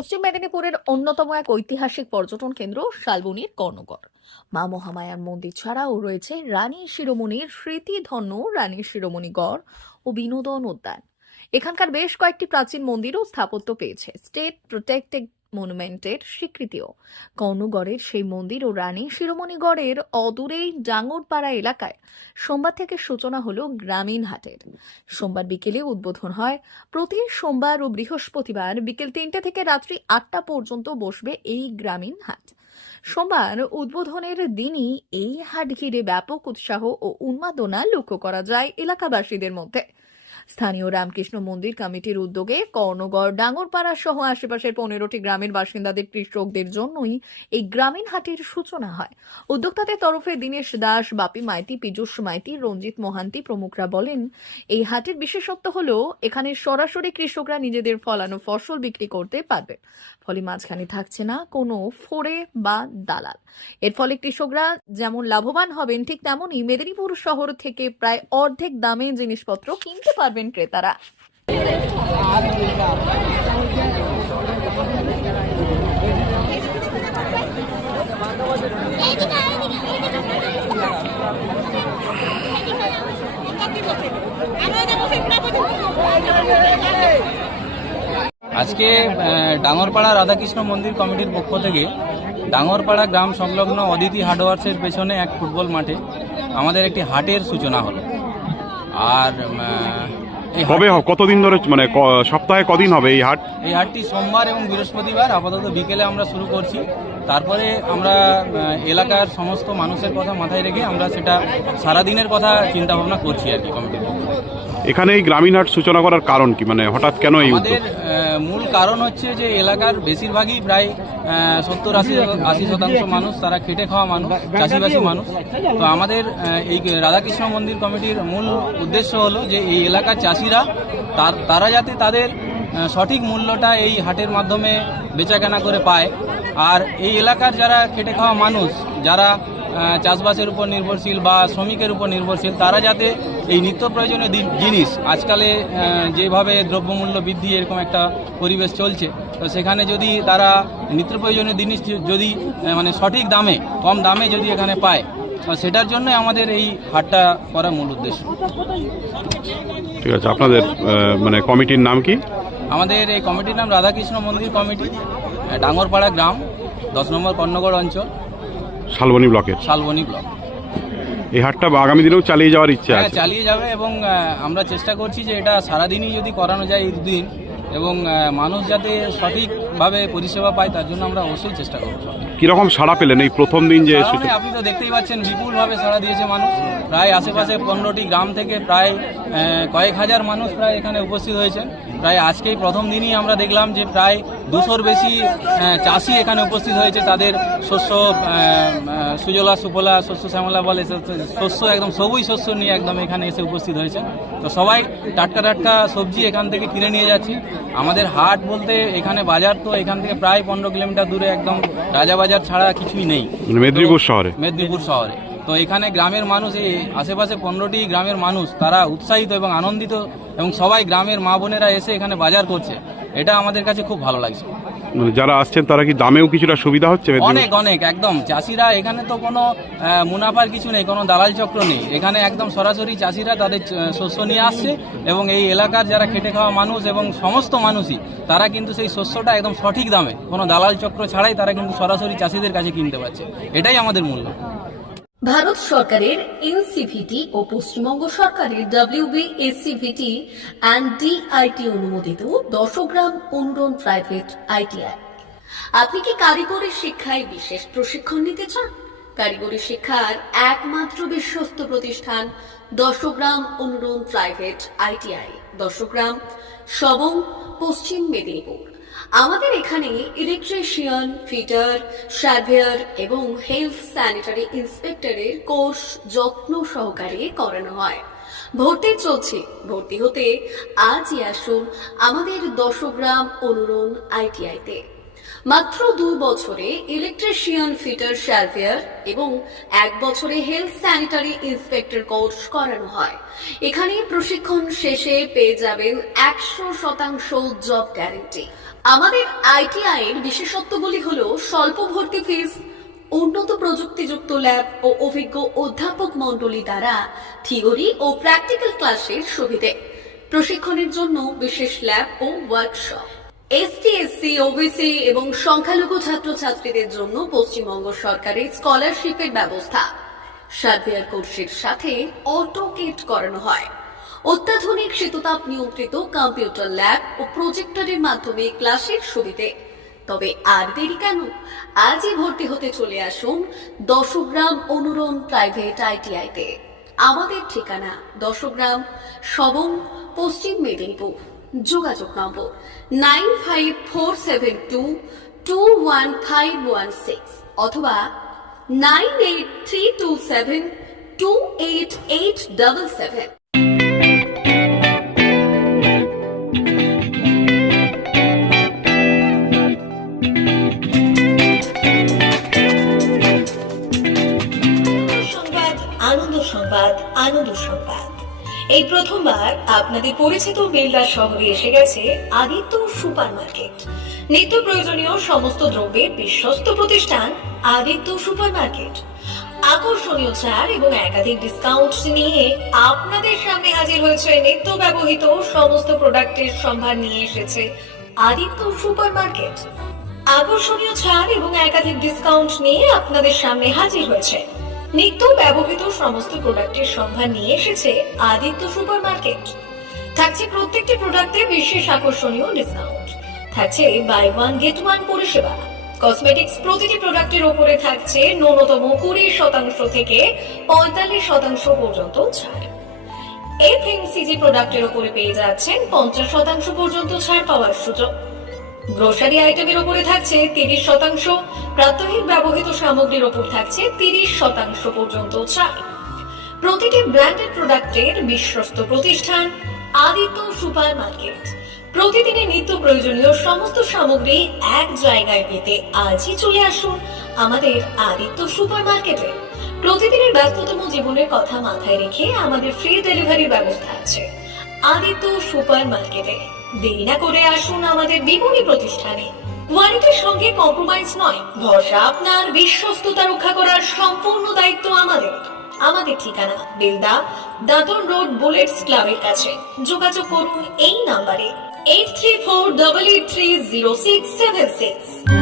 পশ্চিম মেদিনীপুরের অন্যতম এক ঐতিহাসিক পর্যটন কেন্দ্র শালবনীর কর্ণগড়। মা মহামায়ার মন্দির ছাড়াও রয়েছে রানী শিরোমণির স্মৃতিধন্য রানী শিরোমণি গড় ও বিনোদন উদ্যান। এখানকার বেশ কয়েকটি প্রাচীন মন্দিরও স্থাপত্য পেয়েছে স্টেট প্রোটেক্টেড মনুমেন্টের স্বীকৃতিও। কর্ণগড়ের সেই মন্দির ও রানী শিরোমণি গড়ের অদূরেই ডাঙ্গরপাড়া এলাকায় সোমবার থেকে সূচনা হলো গ্রামীণ হাটের। সোমবার বিকেলে উদ্বোধন হয়। প্রতি সোমবার ও বৃহস্পতিবার বিকেল ৩টে থেকে রাত্রি ৮টা পর্যন্ত বসবে এই গ্রামীণ হাট। সোমবার উদ্বোধনের দিনই এই হাট ঘিরে ব্যাপক উৎসাহ ও উন্মাদনা লক্ষ্য করা যায় এলাকাবাসীদের মধ্যে। স্থানীয় রামকৃষ্ণ মন্দির কমিটির উদ্যোগে কর্ণগড়, ডাঙ্গরপাড়া সহ আশেপাশের 15টি গ্রামের বাসিন্দাদের, কৃষকদের জন্যই এই গ্রামীণ হাটের সূচনা হয়। উদ্যোক্তাদের তরফে দীনেশ দাস, বাপি মাইতি, পীযূষ মাইতি, রঞ্জিত মোহান্তি প্রমুখরা বলেন, এই হাটের বিশেষত্ব হলো এখানে সরাসরি কৃষকরা নিজেদের ফলানো ফসল বিক্রি করতে পারবে, ফলে মাঝখানে থাকছে না কোনো ফোড়ে বা দালাল। এর ফলে কৃষকরা যেমন লাভবান হবেন, ঠিক তেমনই মেদিনীপুর শহর থেকে প্রায় অর্ধেক দামে জিনিসপত্র কিনতে পারবেন ক্রেতারা। আজকে ডাঙ্গরপাড়া রাধাকৃষ্ণ মন্দির কমিটির পক্ষ থেকে ডাঙ্গরপাড়া গ্রাম সংলগ্ন অদিতি হার্ডওয়ার্সের পেছনে এক ফুটবল মাঠে আমাদের একটি হাটের সূচনা হলো। আর কবে কতদিন ধরে, মানে সপ্তাহে কদিন হবে এই হাট? এই হাটটি সোমবার এবং বৃহস্পতিবার আপাতত বিকেলে আমরা শুরু করছি। তারপরে আমরা এলাকার সমস্ত মানুষের কথা মাথায় রেখে আমরা সেটা সারাদিনের কথা চিন্তা ভাবনা করছি আর কি কমিটির পক্ষ থেকে। এখানে এই গ্রামীণ হাট সূচনা করার কারণ কি, মানে হঠাৎ কেন এই আমাদের মূল কারণ হচ্ছে যে এলাকার বেশিরভাগই প্রায় 70-80% মানুষ তারা খেটে খাওয়া মানুষ, চাষিবাসী মানুষ। তো আমাদের এই রাধাকৃষ্ণ মন্দির কমিটির মূল উদ্দেশ্য হলো যে এই এলাকার চাষিরা তারা যাতে তাদের সঠিক মূল্যটা এই হাটের মাধ্যমে বেচাকেনা করে পায়। আর এই এলাকার যারা খেটে খাওয়া মানুষ, যারা চাষবাসের উপর নির্ভরশীল বা শ্রমিকের উপর নির্ভরশীল, তারা যাতে এই নিত্য প্রয়োজনীয় জিনিস, আজকালে যেভাবে দ্রব্যমূল্য বৃদ্ধি এরকম একটা পরিবেশ চলছে, তো সেখানে যদি তারা নিত্য প্রয়োজনীয় জিনিস যদি মানে সঠিক দামে, কম দামে যদি এখানে পায়, সেটার জন্য আমাদের এই হাটটা করার মূল উদ্দেশ্য। ঠিক আছে, আপনাদের মানে কমিটির নাম কি? আমাদের এই কমিটির নাম রাধাকৃষ্ণ মন্দির কমিটি, ডাঙ্গরপাড়া গ্রাম, 10 নম্বর কর্ণগড় অঞ্চল, শালবনী ব্লকের। শালবনী ব্লক। এই হাটটা আগামী দিনেও চালিয়ে যাওয়ার ইচ্ছা আছে? চালিয়ে যাবে এবং আমরা চেষ্টা করছি যে এটা সারাদিনই যদি করানো যায় এই দুদিন, এবং মানুষ যাতে সঠিকভাবে পরিষেবা পায় তার জন্য আমরা অবশ্যই চেষ্টা করব। কিরকম সাড়া পেলেন এই প্রথম দিন যে? আপনি তো দেখতেই পাচ্ছেন বিপুলভাবে সাড়া দিয়েছে মানুষ। প্রায় আশেপাশে 15টি গ্রাম থেকে প্রায় কয়েক হাজার মানুষ প্রায় এখানে উপস্থিত হয়েছেন। প্রায় আজকেই প্রথম দিনই আমরা দেখলাম যে প্রায় 200-র বেশি চাষি এখানে উপস্থিত হয়েছে। তাদের শস্য সুজলা সুফলা, শস্য শ্যামলা বলে শস্য, একদম সবুজ শস্য নিয়ে একদম এখানে এসে উপস্থিত হয়েছে। তো সবাই টাটকা টাটকা সবজি এখান থেকে কিনে নিয়ে যাচ্ছি। আমাদের হাট বলতে এখানে বাজার তো এখান থেকে প্রায় 15 কিলোমিটার দূরে, একদম রাজাবাজার ছাড়া কিছুই নেই মেদিনীপুর শহরে। তো এখানে গ্রামের মানুষ, এই আশেপাশে 15টি গ্রামের মানুষ, তারা উৎসাহিত এবং আনন্দিত, এবং সবাই গ্রামের মা বোনেরা এসে এখানে বাজার করছে। এটা আমাদের কাছে খুব ভালো লাগছে। যারা আসছেন তারা কি দামেও কিছুটা সুবিধা হচ্ছে? অনেক একদম। চাষিরা এখানে তো কোনো মুনাফার কিছু নেই, কোনো দালাল চক্র নেই। এখানে একদম সরাসরি চাষিরা তাদের শস্য নিয়ে আসছে, এবং এই এলাকার যারা খেটে খাওয়া মানুষ এবং সমস্ত মানুষই তারা কিন্তু সেই শস্যটা একদম সঠিক দামে, কোনো দালাল চক্র ছাড়াই তারা কিন্তু সরাসরি চাষিদের কাছে কিনতে পারছে। এটাই আমাদের মূল্য। ভারত সরকারের এনসিভিটি ও পশ্চিমবঙ্গ সরকারের WBSCVT অ্যান্ড DIT অনুমোদিত 10 গ্রাম অনুরণ প্রাইভেট ITI। আপনি কি কারিগরি শিক্ষায় বিশেষ প্রশিক্ষণ নিতে চান? কারিগরি শিক্ষার একমাত্র বিশ্বস্ত প্রতিষ্ঠান 10 গ্রাম অনুরণ প্রাইভেট ITI, 10 গ্রাম, সবং, পশ্চিম মেদিনীপুর। আমাদের এখানে ইলেকট্রিশিয়ান, ফিটার, সার্ভেয়ার এবং হেলথ স্যানিটারি ইন্সপেক্টরের কোর্স যত্ন সহকারে করানো হয়। ভর্তি চলছে। ভর্তি হতে আজই আসুন আমাদের 10 গ্রাম অনুরণ ITI-তে। মাত্র 2 বছরে ইলেকট্রিশিয়ান, ফিটার, সার্ভেয়ার এবং 1 বছরে হেলথ স্যানিটারি ইন্সপেক্টর কোর্স করানো হয়। এখানে প্রশিক্ষণ শেষে পেয়ে যাবেন 100% জব গ্যারান্টি। আমাদের আইটিআই এর বিশেষত্বগুলি হলো স্বল্প ভর্তি ফিস, উন্নত প্রযুক্তিযুক্ত ল্যাব ও অভিজ্ঞ অধ্যাপক মণ্ডলী দ্বারা থিওরি ও প্র্যাকটিক্যাল ক্লাসের সুবিধে, প্রশিক্ষণের জন্য বিশেষ ল্যাব ও ওয়ার্কশপ, এসটি, এসসি, ওবিসি এবং সংখ্যালঘু ছাত্রছাত্রীদের জন্য পশ্চিমবঙ্গ সরকারের স্কলারশিপের ব্যবস্থা। সার্ভেয়ার কোর্সের সাথে অটোকেট করানো হয়। অত্যাধুনিক শীততাপ নিয়ন্ত্রিত কম্পিউটার ল্যাব ও প্রজেক্টরের মাধ্যমে ক্লাসের সুবিধে। তবে আর দেরি কেন, আজই ভর্তি হতে চলে আসুন দশগ্রাম অনুরণ প্রাইভেট আইটিআইতে। আমাদের ঠিকানা দশগ্রাম, সবং, পশ্চিম মেদিনীপুর। যোগাযোগ নম্বর 9547221516 অথবা 9832728877। আনন্দ সংবাদ, আনন্দ সংবাদ। এই প্রথমবার আপনাদের পরিচিত বেলদা শহরে এসে গেছে আদিত্য সুপার মার্কেট। নিত্য প্রয়োজনীয় সমস্ত দ্রব্যের বিশ্বস্ত প্রতিষ্ঠান আদিত্য সুপার মার্কেট। আকর্ষণীয় ছাড় এবং একাধিক ডিসকাউন্ট নিয়ে আপনাদের সামনে হাজির হয়েছে। নিত্য ব্যবহৃত সমস্ত প্রোডাক্টের সম্ভার নিয়ে এসেছে আদিত্য সুপার মার্কেট। আকর্ষণীয় ছাড় এবং একাধিক ডিসকাউন্ট নিয়ে আপনাদের সামনে হাজির হয়েছে। নিত্য ব্যবহৃত সমস্ত প্রোডাক্টের সম্ভার নিয়ে এসেছে আদিত্য সুপার মার্কেট। থাকছে প্রত্যেকটি প্রোডাক্টে বিশেষ আকর্ষণীয় ডিসকাউন্ট। থাকছে বাই ওয়ান গেট ওয়ান পরিষেবা। কসমেটিক্স প্রতিটি প্রোডাক্টের উপরে থাকছে ন্যূনতম 20% থেকে 45% পর্যন্ত ছাড়। এফএমসিজি প্রোডাক্টের উপরে পেয়ে যাচ্ছেন 50% পর্যন্ত ছাড় পাওয়ার সুযোগ। গ্রোসারি আইটেমের উপরে থাকছে 30%, প্রাত্যহিক ব্যবহৃত সামগ্রীর উপর থাকছে 30% পর্যন্ত ছাড়। প্রতিটি ব্র্যান্ডেড প্রোডাক্টের বিশ্বস্ত প্রতিষ্ঠান আদিত্য সুপার মার্কেট। প্রতিদিনের নিত্য প্রয়োজনীয় সমস্ত সামগ্রী এক জায়গায় পেতে আজই চলে আসুন আমাদের আদিত্য সুপার মার্কেটে। প্রতিদিনের ব্যস্ততম জীবনের কথা মাথায় রেখে আমাদের ফ্রি ডেলিভারির ব্যবস্থা আছে আদিত্য সুপার মার্কেটে। দেরি না করে আসুন আমাদের বিপণী প্রতিষ্ঠানে। কোয়ালিটির সঙ্গে কম্প্রোমাইজ নয়, ভরসা আপনার, বিশ্বস্ততা রক্ষা করার সম্পূর্ণ দায়িত্ব আমাদের। আমাদের ঠিকানা বেলদা, দাদন রোড, বুলেটস ক্লাবের কাছে। যোগাযোগ করুন এই নাম্বারে 8348830676।